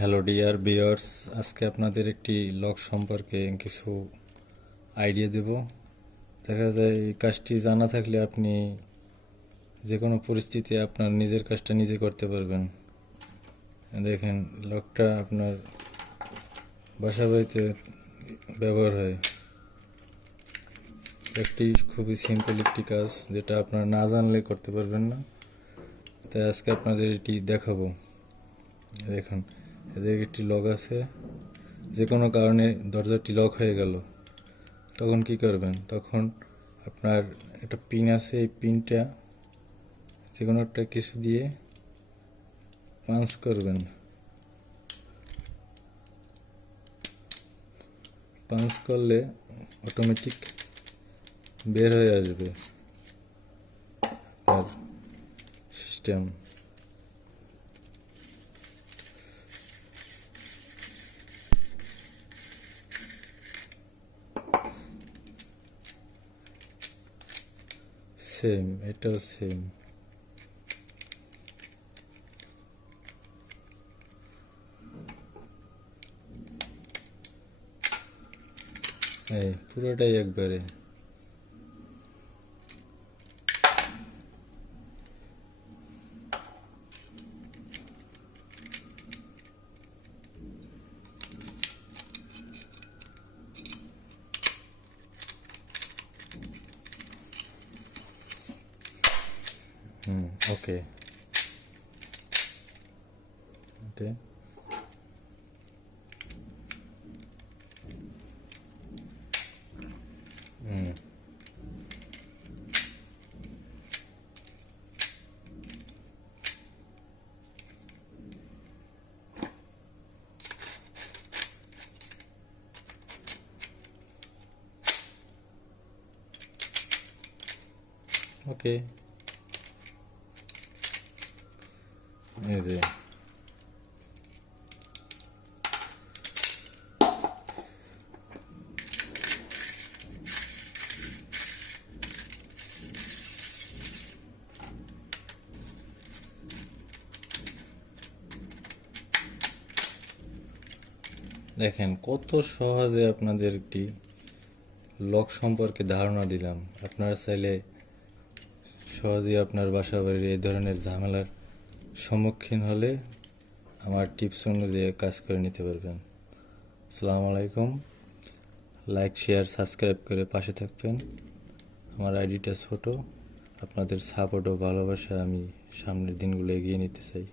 Hello dear viewers, আজকে আপনাদের একটি লক সম্পর্কে কিছু আইডিয়া দেব। দেখা যায় এই কাজটি জানা থাকলে আপনি যে কোনো পরিস্থিতি আপনার নিজের কাজটা নিজে করতে পারবেন। দেখেন, লকটা আপনার বাসা বাড়িতে ব্যবহার হয়। একটি খুবই সিম্পল একটি কাজ, যেটা আপনারা না জানলে করতে পারবেন না। তাই আজকে আপনাদের এটি দেখাবো। দেখুন, এদের একটি লক আছে। যে কোনো কারণে দরজাটি লক হয়ে গেল, তখন কি করবেন? তখন আপনার একটা পিন আছে, এই পিনটা যে কোনো একটা কিছু দিয়ে পাঞ্চ করবেন। পাঞ্চ করলে অটোমেটিক বের হয়ে আসবে আপনার সিস্টেম। সেম, এটাও সেম। এই পুরোটাই একবারে। ওকে, ওকে। ওকে, এই যে দেখেন, কত সহজে আপনাদের একটি লক সম্পর্কে ধারণা দিলাম। আপনারা চাইলে সহজেই আপনার বাসা বাড়ির এই ধরনের ঝামেলার সম্মুখীন হলে আমার টিপস অনুযায়ী কাজ করে নিতে পারবেন। আসসালামু আলাইকুম। লাইক, শেয়ার, সাবস্ক্রাইব করে পাশে থাকবেন। আমার আইডিটা ছোট, আপনাদের সাপোর্ট ও ভালোবাসা আমি সামনের দিনগুলো এগিয়ে নিতে চাই।